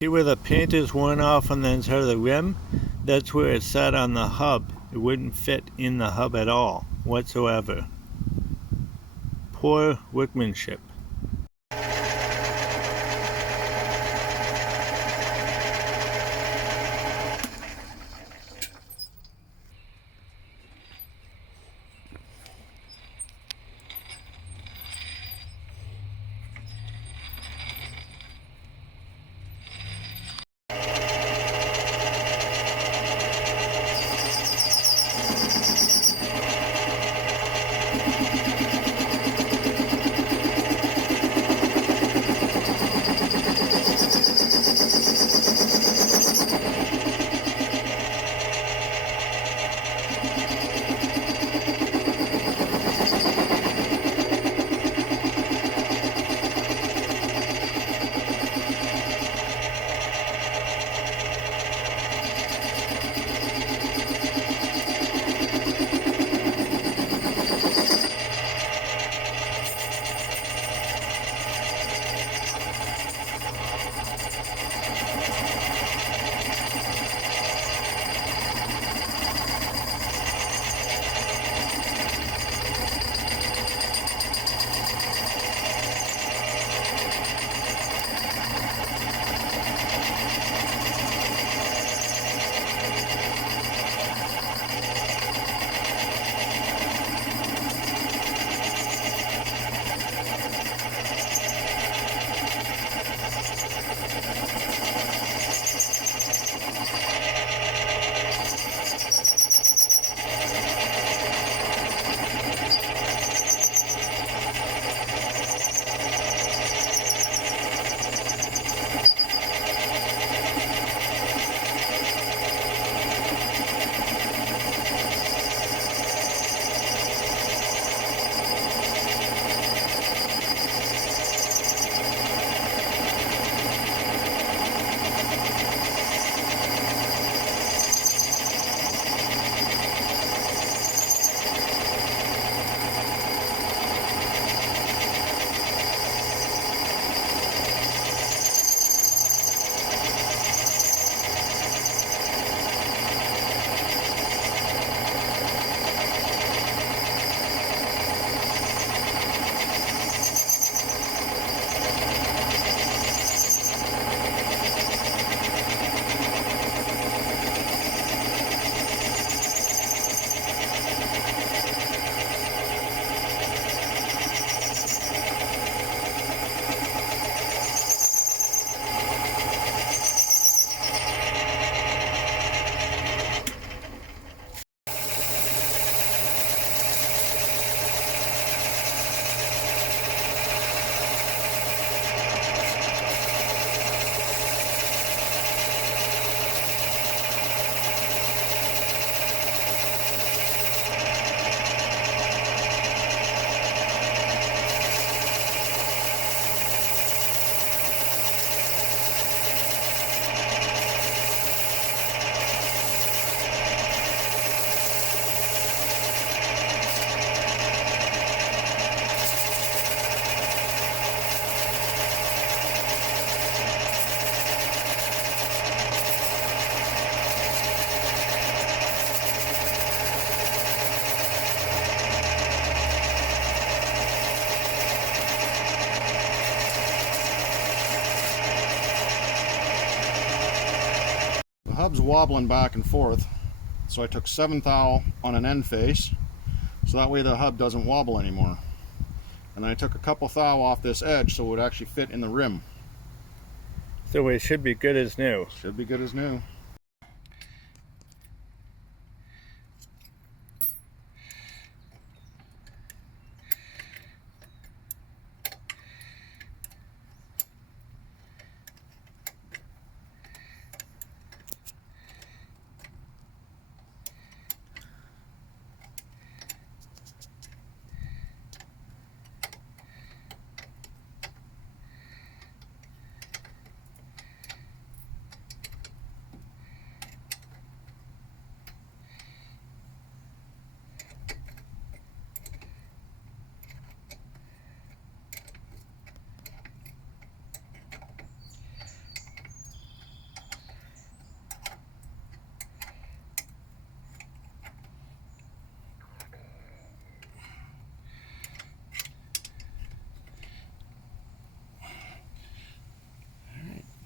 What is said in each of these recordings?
See where the paint is worn off on the inside of the rim? That's where it sat on the hub. It wouldn't fit in the hub at all, whatsoever. Poor workmanship. The hub's wobbling back and forth, so I took 7 thou on an end face, so that way the hub doesn't wobble anymore. And I took a couple thou off this edge so it would actually fit in the rim. So it should be good as new. Should be good as new.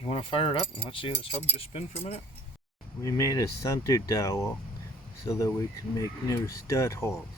You want to fire it up and let's see this hub just spin for a minute? We made a center dowel so that we can make new stud holes.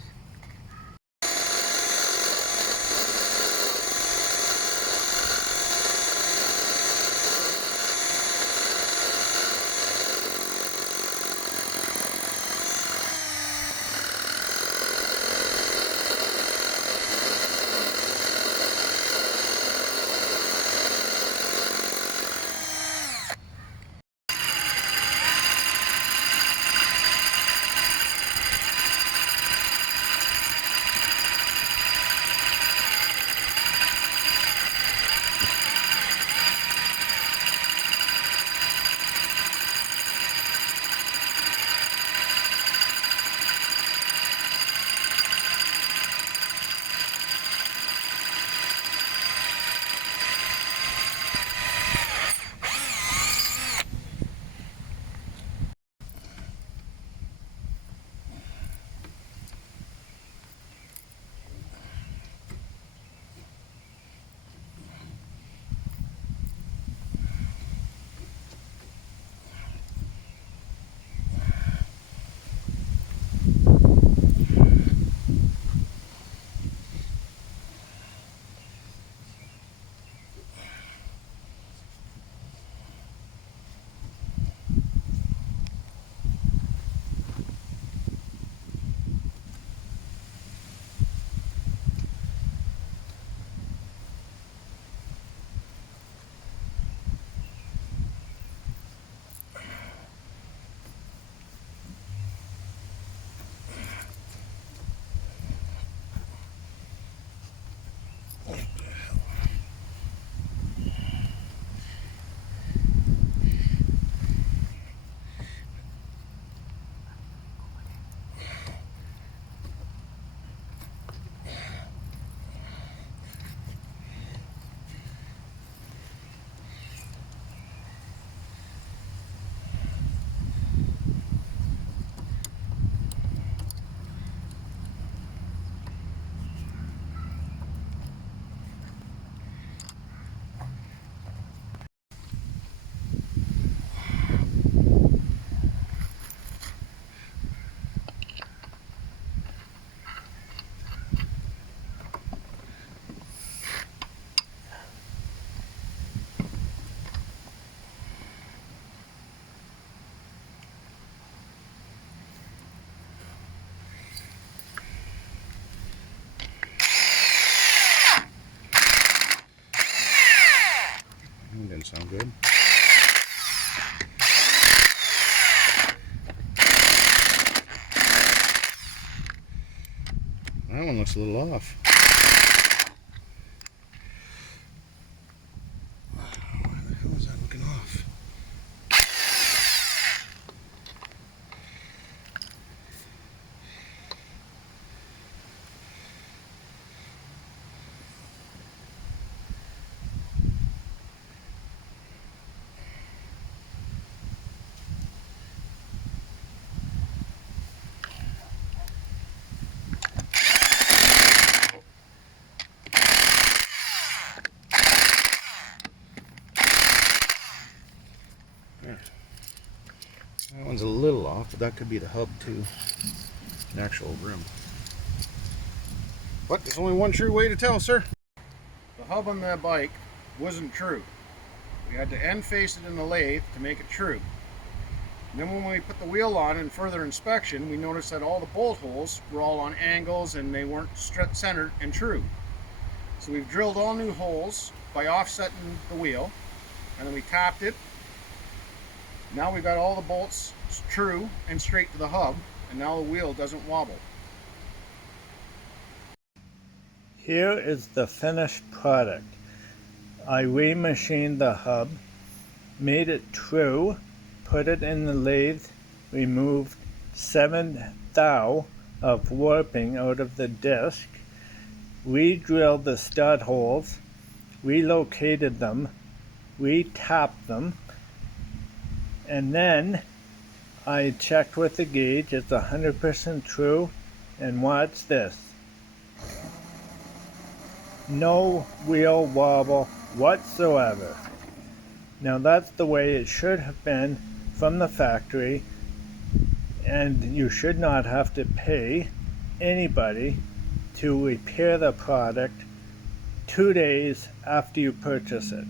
That didn't sound good. That one looks a little off. Why the hell is that looking off? That one's a little off, but that could be the hub too. An actual rim. But there's only one true way to tell, sir. The hub on that bike wasn't true. We had to end face it in the lathe to make it true. And then when we put the wheel on in further inspection, we noticed that all the bolt holes were all on angles and they weren't centered and true. So we've drilled all new holes by offsetting the wheel, and then we tapped it. Now we've got all the bolts true and straight to the hub, and now the wheel doesn't wobble. Here is the finished product. I remachined the hub, made it true, put it in the lathe, removed 7 thou of warping out of the disc, re-drilled the stud holes, relocated them, re-tapped them, and then I checked with the gauge. It's 100% true, and watch this. No wheel wobble whatsoever. Now that's the way it should have been from the factory, and you should not have to pay anybody to repair the product 2 days after you purchase it.